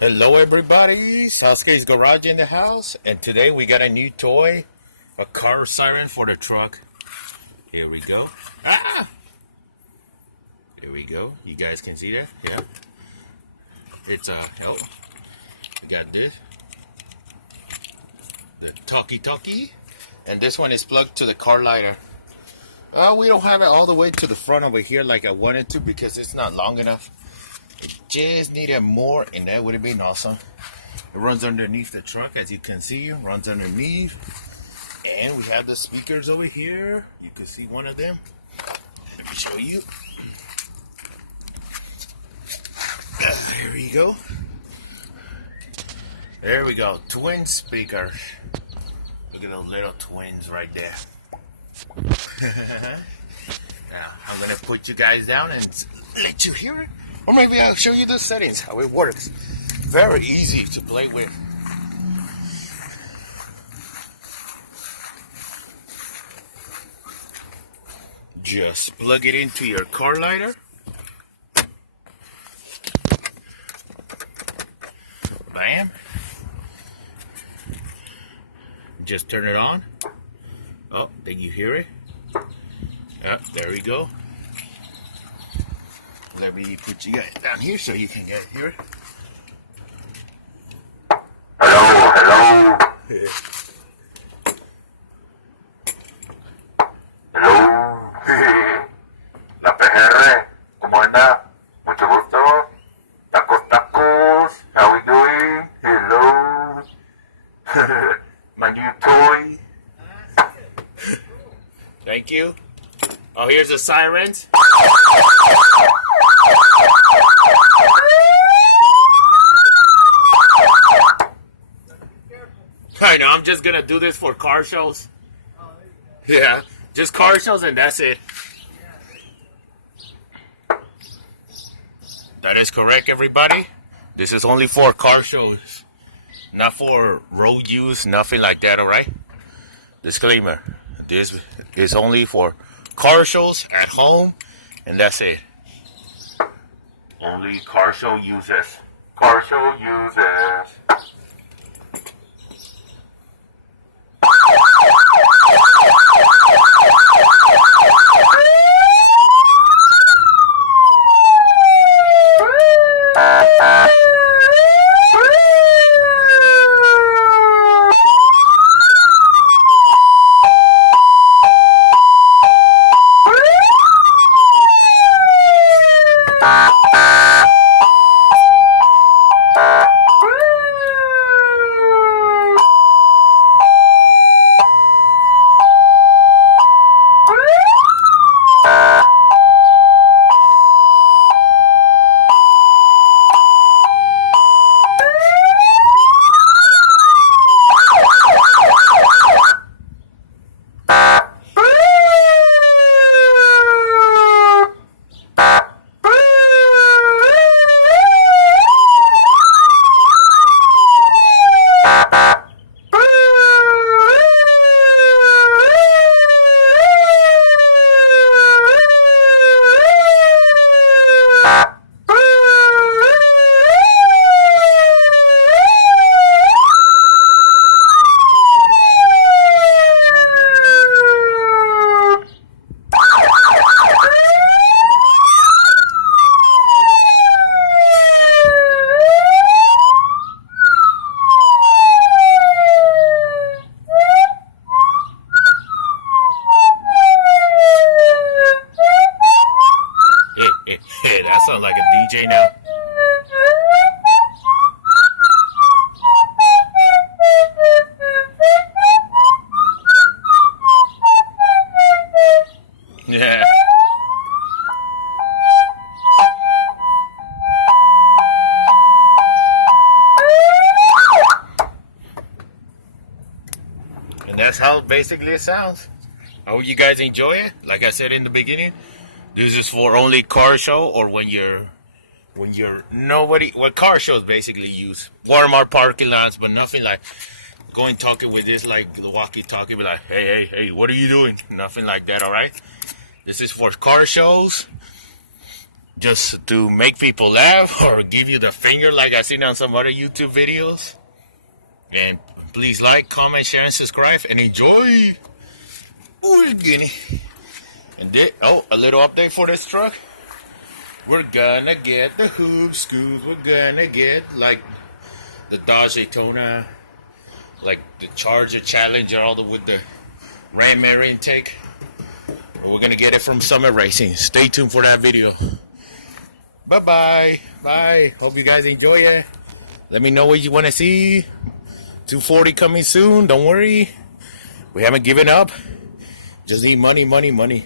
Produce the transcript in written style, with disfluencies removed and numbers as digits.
Hello everybody, Sasuke's Garage in the house, and today we got a new toy, a car siren for the truck. Here we go. Ah! Here we go. You guys can see that? Yeah. It's got this. The talkie. And this one is plugged to the car lighter. We don't have it all the way to the front over here like I wanted to because it's not long enough. Just needed more, and that would have been awesome. It runs underneath the truck, as you can see. Runs underneath, and we have the speakers over here. You can see one of them. Let me show you. Here we go. There we go. Twin speakers. Look at those little twins right there. Now I'm gonna put you guys down and let you hear it. Or maybe I'll show you the settings, how it works. Very easy to play with. Just plug it into your car lighter. Bam. Just turn it on. Oh, then you hear it. Oh, there we go. Let me put you guys down here so you can hear it. Hello. Hello. La PR, ¿cómo anda? Mucho gusto. Tacos. How we doing? Hello. My new toy. Thank you. Oh, here's the sirens. I know, I'm just gonna do this for car shows. Yeah, just car shows and that's it. That is correct, everybody. This is only for car shows, not for road use, nothing like that, alright? Disclaimer, this is only for car shows at home, and that's it. Only car show users. Car show users. That sounds like a DJ now. Yeah. And that's how basically it sounds. I hope you guys enjoy it. Like I said in the beginning, this is for only car show or when you're nobody. What car shows basically use Walmart parking lots, but nothing like going talking with this like the walkie-talkie, be like, hey, what are you doing? Nothing like that. All right. This is for car shows. just to make people laugh or give you the finger like I've seen on some other YouTube videos. And please like, comment, share, and subscribe, and enjoy. Ooh, guinea. And a little update for this truck. We're gonna get the hoop scoops. We're gonna get like the Dodge Daytona, like the Charger Challenger, all the with the Ram air intake. We're gonna get it from Summit Racing. Stay tuned for that video. Bye. Hope you guys enjoy it. Let me know what you want to see. 240 coming soon. Don't worry. We haven't given up. Just need money.